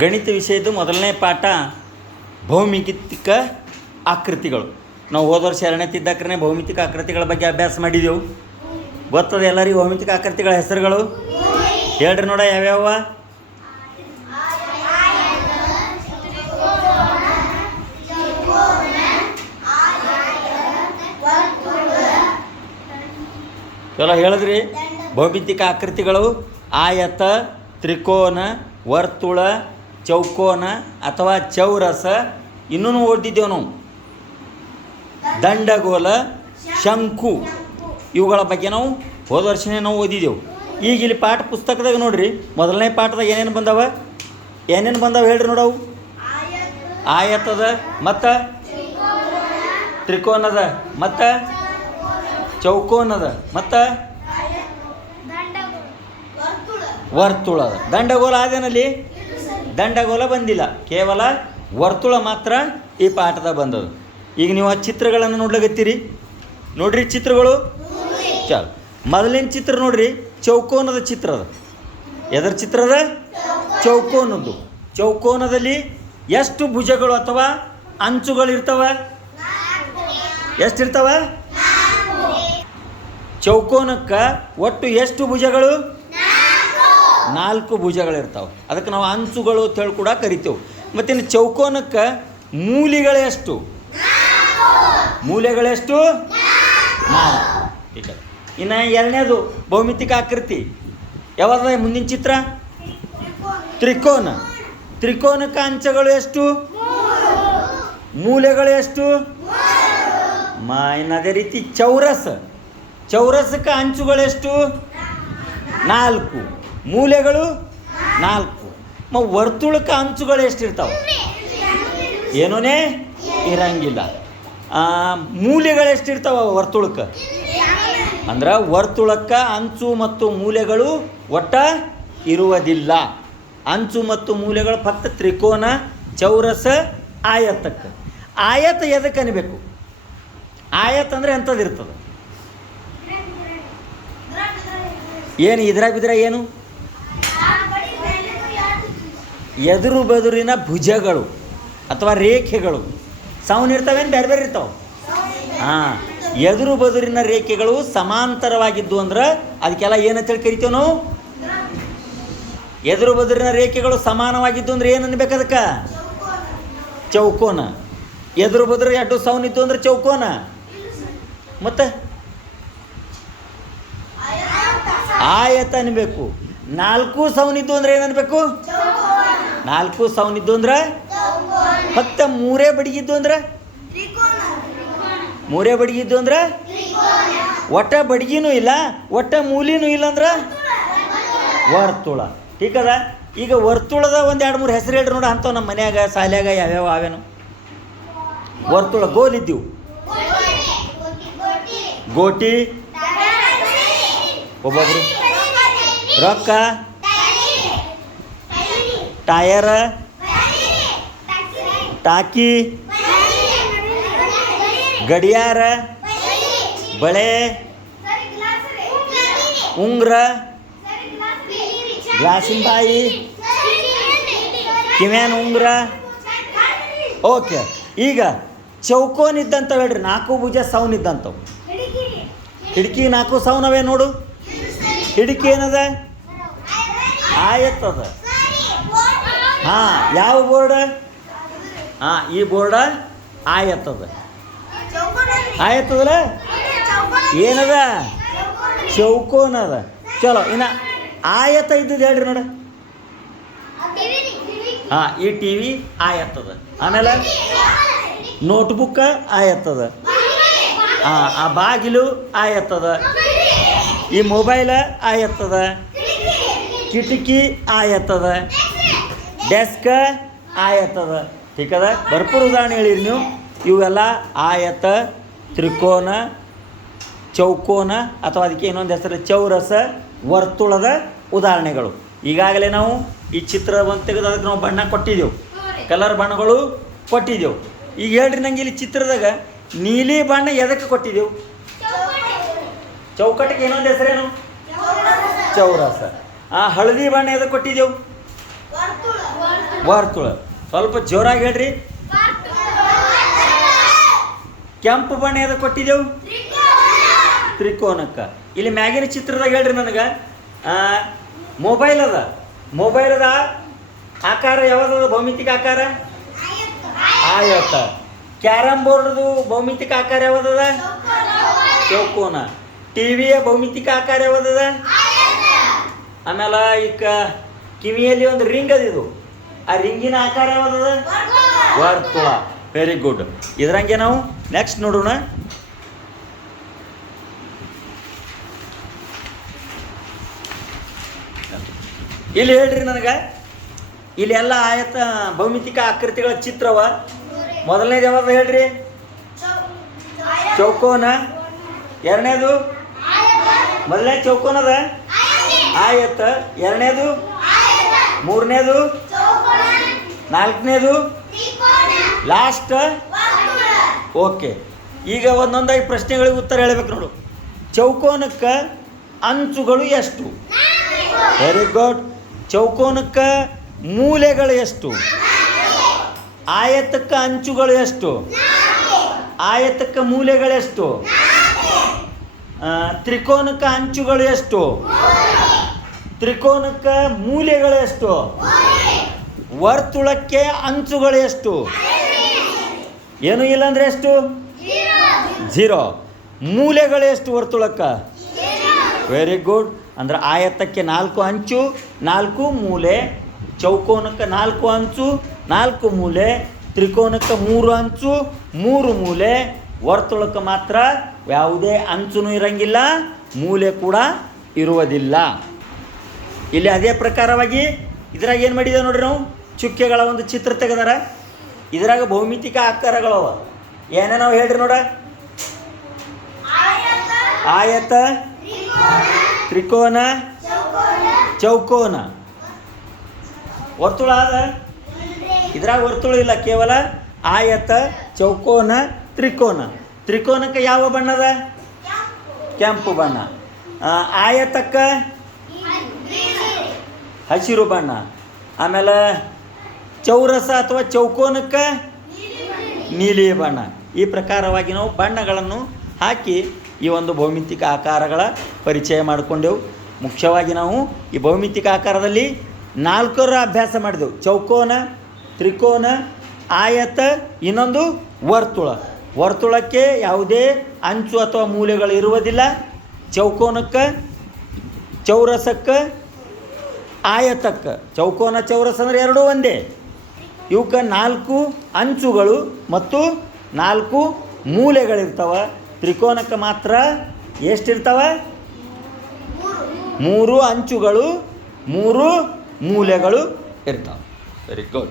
ಗಣಿತ ವಿಷಯದ ಮೊದಲನೇ ಪಾಠ ಭೌಮಿತಿಕ ಆಕೃತಿಗಳು. ನಾವು ಹೋದ ವರ್ಷ ಎರಡನೇ ತಿದ್ದಕ್ರೇ ಭೌಮಿತಿಕ ಆಕೃತಿಗಳ ಬಗ್ಗೆ ಅಭ್ಯಾಸ ಮಾಡಿದೆವು. ಗೊತ್ತದ ಎಲ್ಲರಿಗೂ ಭೌಮಿತಿಕ ಆಕೃತಿಗಳ ಹೆಸರುಗಳು? ಹೇಳ್ರಿ ನೋಡ ಯಾವ್ಯಾವ? ಎಲ್ಲ ಹೇಳಿದ್ರಿ. ಭೌಮಿತಿಕ ಆಕೃತಿಗಳು ಆಯತ, ತ್ರಿಕೋನ, ವರ್ತುಳ ಚೌಕೋನ ಅಥವಾ ಚೌರಸ ಇನ್ನೂ ಓದಿದ್ದೇವೆ ನಾವು. ದಂಡಗೋಲ, ಶಂಕು, ಇವುಗಳ ಬಗ್ಗೆ ನಾವು ಹೋದ ವರ್ಷನೇ ನಾವು ಓದಿದ್ದೆವು. ಈಗ ಇಲ್ಲಿ ಪಾಠ ಪುಸ್ತಕದಾಗ ನೋಡ್ರಿ, ಮೊದಲನೇ ಪಾಠದಾಗ ಏನೇನು ಬಂದವ? ಏನೇನು ಬಂದವ ಹೇಳ್ರಿ ನೋಡವು ಆಯತದ ಮತ್ತು ತ್ರಿಕೋನದ ಮತ್ತು ಚೌಕೋನದ ಮತ್ತು ವರ್ತುಳದ. ದಂಡಗೋಲ ಆದೇನಲ್ಲಿ? ದಂಡಗೋಲ ಬಂದಿಲ್ಲ. ಕೇವಲ ವರ್ತುಳ ಮಾತ್ರ ಈ ಪಾಠದ ಬಂದದು ಈಗ ನೀವು ಆ ಚಿತ್ರಗಳನ್ನು ನೋಡ್ಲಾಗತ್ತೀರಿ ನೋಡ್ರಿ ಚಿತ್ರಗಳು? ಚಲ್. ಮೊದಲಿನ ಚಿತ್ರ ನೋಡ್ರಿ, ಚೌಕೋನದ ಚಿತ್ರ ಅದ. ಎದರ ಚಿತ್ರದ ಚೌಕೋನದ್ದು. ಚೌಕೋನದಲ್ಲಿ ಎಷ್ಟು ಭುಜಗಳು ಅಥವಾ ಅಂಚುಗಳು ಇರ್ತವ? ಎಷ್ಟಿರ್ತವ? ಚೌಕೋನಕ್ಕೆ ಒಟ್ಟು ಎಷ್ಟು ಭುಜಗಳು? ನಾಲ್ಕು ಭುಜಗಳಿರ್ತಾವೆ. ಅದಕ್ಕೆ ನಾವು ಅಂಚುಗಳು ಅಂತ ಹೇಳಿ ಕೂಡ ಕರಿತೇವೆ. ಮತ್ತಿನ್ನು ಚೌಕೋನಕ್ಕೆ ಮೂಲಿಗಳು ಎಷ್ಟು ಮೂಲೆಗಳೆಷ್ಟು ನಾಲ್ಕು. ಇನ್ನು ಎರಡನೇದು ಭೌಮಿತಿಕ ಆಕೃತಿ. ಯಾವಾಗ ಮುಂದಿನ ಚಿತ್ರ? ತ್ರಿಕೋನ. ತ್ರಿಕೋನಕ್ಕೆ ಅಂಚಗಳು ಎಷ್ಟು? ಮೂಲೆಗಳು ಎಷ್ಟು ಮಾ ಇನ್ನು ಅದೇ ರೀತಿ ಚೌರಸ. ಚೌರಸಕ್ಕೆ ಅಂಚುಗಳೆಷ್ಟು ನಾಲ್ಕು. ಮೂಲೆಗಳು ನಾಲ್ಕು. ಮ ವರ್ತುಳಕ ಅಂಚುಗಳು ಎಷ್ಟಿರ್ತಾವೆ? ಏನೋನೇ? ಇರಂಗಿಲ್ಲ. ಮೂಲೆಗಳು ಎಷ್ಟಿರ್ತಾವ ವರ್ತುಳಕ್ಕೆ ಅಂದ್ರೆ ವರ್ತುಳಕ್ಕೆ ಅಂಚು ಮತ್ತು ಮೂಲೆಗಳು ಒಟ್ಟ ಇರುವುದಿಲ್ಲ. ಅಂಚು ಮತ್ತು ಮೂಲೆಗಳು ಫಕ್ತ ತ್ರಿಕೋನ, ಚೌರಸ, ಆಯತಕ್ಕೆ. ಆಯತ ಎದಕ್ಕೆ ಅನ್ಬೇಕು? ಆಯತ ಅಂದರೆ ಎಂಥದ್ದು ಇರ್ತದೆ ಏನು ಇದ್ರ ಬಿದ್ರೆ ಏನು? ಎದುರು ಬದುರಿನ ಭುಜಗಳು ಅಥವಾ ರೇಖೆಗಳು. ಸೌನ್ ಇರ್ತಾವೇನು ಬೇರೆ ಬೇರೆ ಇರ್ತಾವೆ. ಹಾಂ, ಎದುರು ಬದುರಿನ ರೇಖೆಗಳು ಸಮಾಂತರವಾಗಿದ್ದು ಅಂದ್ರೆ ಅದಕ್ಕೆಲ್ಲ ಏನಂತೇಳಿ ಕರಿತೇವೆ ನಾವು? ಎದುರು ಬದುರಿನ ರೇಖೆಗಳು ಸಮಾನವಾಗಿದ್ದು ಅಂದ್ರೆ ಏನು ಅನ್ಬೇಕು ಅದಕ್ಕೆ? ಚೌಕೋನ. ಎದುರು ಬದುರು ಸೌನ್ ಇತ್ತು ಅಂದ್ರೆ ಚೌಕೋನ. ಮತ್ತೆ? ಆಯತ ಅನ್ಬೇಕು. ನಾಲ್ಕು ಸೌನ್ ಇತ್ತು ಅಂದ್ರೆ ಏನು ಅನ್ಬೇಕು? ನಾಲ್ಕು ಸೌನ್ ಇದ್ದು ಅಂದ್ರೆ? ಫಕ್ತ ಮೂರೇ ಬಡಿಗಿದ್ದು ಅಂದ್ರೆ? ಮೂರೇ ಬಡಿಗಿದ್ದು ಅಂದ್ರೆ? ಒಟ್ಟ ಬಡ್ಗಿನೂ ಇಲ್ಲ, ಒಟ್ಟ ಮೂಲಿನೂ ಇಲ್ಲ ಅಂದ್ರೆ? ವರ್ತುಳ. ಠೀಕ ಅದ ಈಗ ವರ್ತುಳದ ಒಂದು ಎರಡು ಮೂರು ಹೆಸರು ಹೇಳ್ರಿ ನೋಡ ಅಂತ ನಮ್ಮ ಮನ್ಯಾಗ ಶಾಲ್ಯಾಗ ಯಾವ್ಯಾವ ಅವೇನು. ವರ್ತುಳ ಗೋಲ್ ಇದ್ದೀವು ಗೋಟಿ. ಒಬ್ಬೊಬ್ರು. ರೊಕ್ಕ. ಟಯರ? ಟಾಕಿ? ಗಡಿಯಾರ? ಬಳೆ? ಉಂಗ್ರ? ಗ್ಲಾಸಿನ ಬಾಯಿ? ಕಿವ್ಯಾನ್ ಉಂಗ್ರ? ಓಕೆ, ಈಗ ಚೌಕೋನ್ ಇದ್ದಂಥವು ಹೇಳ್ರಿ, ನಾಲ್ಕು ಭುಜ ಸೌನ್ ಇದ್ದಂಥವು ಕಿಟಕಿ, ನಾಲ್ಕು ಸೌನ್ ಅವೇ ನೋಡು. ಕಿಟಕಿ ಏನದ? ಆಯತ್ತದ. ಹಾಂ, ಯಾವ ಬೋರ್ಡ? ಹಾಂ, ಈ ಬೋರ್ಡ ಆಯತ್ತದ. ಆಯತ್ತದಲ್ಲ? ಏನದ? ಚೌಕೋನ ಅದ ಚಲೋ, ಇನ್ನು ಆಯತ ಇದ್ದದ್ದು ಹೇಳ್ರಿ ನೋಡ. ಹಾಂ, ಈ ಟಿ ವಿ ಆಯತ್ತದ. ಆಮೇಲೆ ನೋಟ್ಬುಕ್ಕ ಆಯತ್ತದ. ಹಾಂ, ಆ ಬಾಗಿಲು ಆಯತ್ತದ. ಈ ಮೊಬೈಲ ಆಯತ್ತದ. ಕಿಟಕಿ ಆಯತ್ತದ. ಡೆಸ್ಕ್ ಆಯತದ. ಠೀಕದ ಭರ್ಪೂರ್ ಉದಾಹರಣೆ ಹೇಳಿರಿ ನೀವು. ಇವೆಲ್ಲ ಆಯತ ತ್ರಿಕೋನ ಚೌಕೋನ ಅಥವಾ ಅದಕ್ಕೆ ಇನ್ನೊಂದು ಹೆಸರು ಚೌರಸ ವರ್ತುಳದ ಉದಾಹರಣೆಗಳು. ಈಗಾಗಲೇ ನಾವು ಈ ಚಿತ್ರ ಒಂದು ತೆಗೆದು ಅದಕ್ಕೆ ನಾವು ಬಣ್ಣ ಕೊಟ್ಟಿದ್ದೆವು. ಕಲರ್ ಬಣ್ಣಗಳು ಕೊಟ್ಟಿದ್ದೆವು. ಈಗ ಹೇಳ್ರಿ ನಂಗೆ ಇಲ್ಲಿ ಚಿತ್ರದಾಗ ನೀಲಿ ಬಣ್ಣ ಎದಕ್ಕೆ ಕೊಟ್ಟಿದ್ದೆವು? ಚೌಕಟ್ಟಿಗೆ ಇನ್ನೊಂದು ಹೆಸರೇನು? ಚೌರಸ. ಆ ಹಳದಿ ಬಣ್ಣ ಎದಕ್ಕೆ ಕೊಟ್ಟಿದ್ದೆವು? ವರ್ತುಳ ಸ್ವಲ್ಪ ಜೋರಾಗಿ ಹೇಳ್ರಿ. ಕೆಂಪು ಬಣ್ಣ ಎದ ಕೊಟ್ಟಿದ್ದೆವು? ತ್ರಿಕೋನಕ್ಕೆ. ಇಲ್ಲಿ ಮ್ಯಾಗಿನ ಚಿತ್ರದಾಗ ಹೇಳ್ರಿ ನನಗೆ. ಮೊಬೈಲ್ ಅದ. ಮೊಬೈಲ್ ಅದ. ಆಕಾರ ಯಾವ್ದದ ಭೌಮಿತಿಕ ಆಕಾರ? ಆಯತ. ಕ್ಯಾರಮ್ ಬೋರ್ಡ್ದು ಭೌಮಿತಿಕ ಆಕಾರ ಯಾವ್ದದ ಚೌಕೋನ. ಟಿವಿಯ ಭೌಮಿತಿಕ ಆಕಾರ ಯಾವ್ದದ ಆಮೇಲೆ ಈಗ ಕಿವಿಯಲ್ಲಿ ಒಂದು ರಿಂಗ್ ಅದ ಇದು. ಆ ರಿಂಗಿನ ಆಕಾರ ಯಾವುದದ? ವರ್ತುಳ. ವೆರಿ ಗುಡ್ ಇದ್ರಂಗೆ ನಾವು ನೆಕ್ಸ್ಟ್ ನೋಡೋಣ. ಇಲ್ಲಿ ಹೇಳ್ರಿ ನನಗೆ. ಇಲ್ಲಿ ಎಲ್ಲ ಆಯತ ಭೌಮಿತಿಕ ಆಕೃತಿಗಳ ಚಿತ್ರವ. ಮೊದಲನೇದು ಯಾವ್ದು ಹೇಳ್ರಿ? ಚೌಕೋನ. ಎರಡನೇದು? ಮೊದಲನೇ ಚೌಕೋನದ? ಆಯತ. ಎರಡನೇದು? ಮೂರನೇದು? ನಾಲ್ಕನೇದು? ಲಾಸ್ಟ್ ಓಕೆ ಈಗ ಒಂದೊಂದಾಗಿ ಪ್ರಶ್ನೆಗಳಿಗೆ ಉತ್ತರ ಹೇಳಬೇಕು ನೋಡು. ಚೌಕೋನಕ್ಕೆ ಅಂಚುಗಳು ಎಷ್ಟು? ವೆರಿ ಗುಡ್ ಚೌಕೋನಕ್ಕೆ ಮೂಲೆಗಳು ಎಷ್ಟು? ಆಯತಕ್ಕೆ ಅಂಚುಗಳು ಎಷ್ಟು? ಆಯತಕ್ಕೆ ಮೂಲೆಗಳೆಷ್ಟು ತ್ರಿಕೋನಕ್ಕೆ ಅಂಚುಗಳು ಎಷ್ಟು? ತ್ರಿಕೋನಕ್ಕೆ ಮೂಲೆಗಳು ಎಷ್ಟು? ವರ್ತುಳಕ್ಕೆ ಅಂಚುಗಳು ಎಷ್ಟು? ಏನು ಇಲ್ಲ ಅಂದ್ರೆ ಎಷ್ಟು? ಝೀರೋ ಮೂಲೆಗಳು ಎಷ್ಟು ವರ್ತುಳಕ್ಕೆ? ವೆರಿ ಗುಡ್ ಅಂದ್ರೆ ಆಯತ್ತಕ್ಕೆ ನಾಲ್ಕು ಅಂಚು, ನಾಲ್ಕು ಮೂಲೆ, ಚೌಕೋನಕ್ಕೆ ನಾಲ್ಕು ಅಂಚು, ನಾಲ್ಕು ಮೂಲೆ, ತ್ರಿಕೋನಕ್ಕೆ ಮೂರು ಅಂಚು, ಮೂರು ಮೂಲೆ. ವರ್ತುಳಕ್ಕೆ ಮಾತ್ರ ಯಾವುದೇ ಅಂಚುನೂ ಇರಂಗಿಲ್ಲ, ಮೂಲೆ ಕೂಡ ಇರುವುದಿಲ್ಲ. ಇಲ್ಲಿ ಅದೇ ಪ್ರಕಾರವಾಗಿ ಇದ್ರಾಗ ಏನು ಮಾಡಿದ್ದೇವೆ ನೋಡ್ರಿ ನಾವು? ಚುಕ್ಕೆಗಳ ಒಂದು ಚಿತ್ರ ತೆಗೆದಾರ. ಇದರಾಗ ಭೌಮಿತಿಕ ಆಕಾರಗಳವ. ನಾವು ಹೇಳ್ರಿ ನೋಡ. ಆಯತ ತ್ರಿಕೋನ ಚೌಕೋನ. ವರ್ತುಳ ಅದ. ಇದ್ರಾಗ ವರ್ತುಳ ಇಲ್ಲ ಕೇವಲ ಆಯತ ಚೌಕೋನ ತ್ರಿಕೋನ. ತ್ರಿಕೋನಕ್ಕೆ ಯಾವ ಬಣ್ಣದ ಕೆಂಪು ಬಣ್ಣ. ಆಯತಕ್ಕೆ ಹಸಿರು ಬಣ್ಣ. ಆಮೇಲೆ ಚೌರಸ ಅಥವಾ ಚೌಕೋನಕ್ಕೆ? ನೀಲಿ ಬಣ್ಣ. ಈ ಪ್ರಕಾರವಾಗಿ ನಾವು ಬಣ್ಣಗಳನ್ನು ಹಾಕಿ ಈ ಒಂದು ಭೌಮಿತಿಕ ಆಕಾರಗಳ ಪರಿಚಯ ಮಾಡಿಕೊಂಡೆವು. ಮುಖ್ಯವಾಗಿ ನಾವು ಈ ಭೌಮಿತಿಕ ಆಕಾರದಲ್ಲಿ ನಾಲ್ಕರ ಅಭ್ಯಾಸ ಮಾಡಿದೆವು. ಚೌಕೋನ, ತ್ರಿಕೋನ, ಆಯತ, ಇನ್ನೊಂದು ವರ್ತುಳ. ವರ್ತುಳಕ್ಕೆ ಯಾವುದೇ ಅಂಚು ಅಥವಾ ಮೂಲೆಗಳು ಇರುವುದಿಲ್ಲ. ಚೌಕೋನಕ್ಕೆ, ಚೌರಸಕ್ಕೆ, ಆಯತಕ್ಕೆ. ಚೌಕೋನ, ಚೌರಸ ಅಂದರೆ ಎರಡೂ ಒಂದೇ. ಇವಕ್ಕೆ ನಾಲ್ಕು ಅಂಚುಗಳು ಮತ್ತು ನಾಲ್ಕು ಮೂಲೆಗಳಿರ್ತಾವೆ. ತ್ರಿಕೋನಕ್ಕೆ ಮಾತ್ರ ಎಷ್ಟಿರ್ತವೆ? ಮೂರು ಅಂಚುಗಳು, ಮೂರು ಮೂಲೆಗಳು ಇರ್ತವೆ. Very good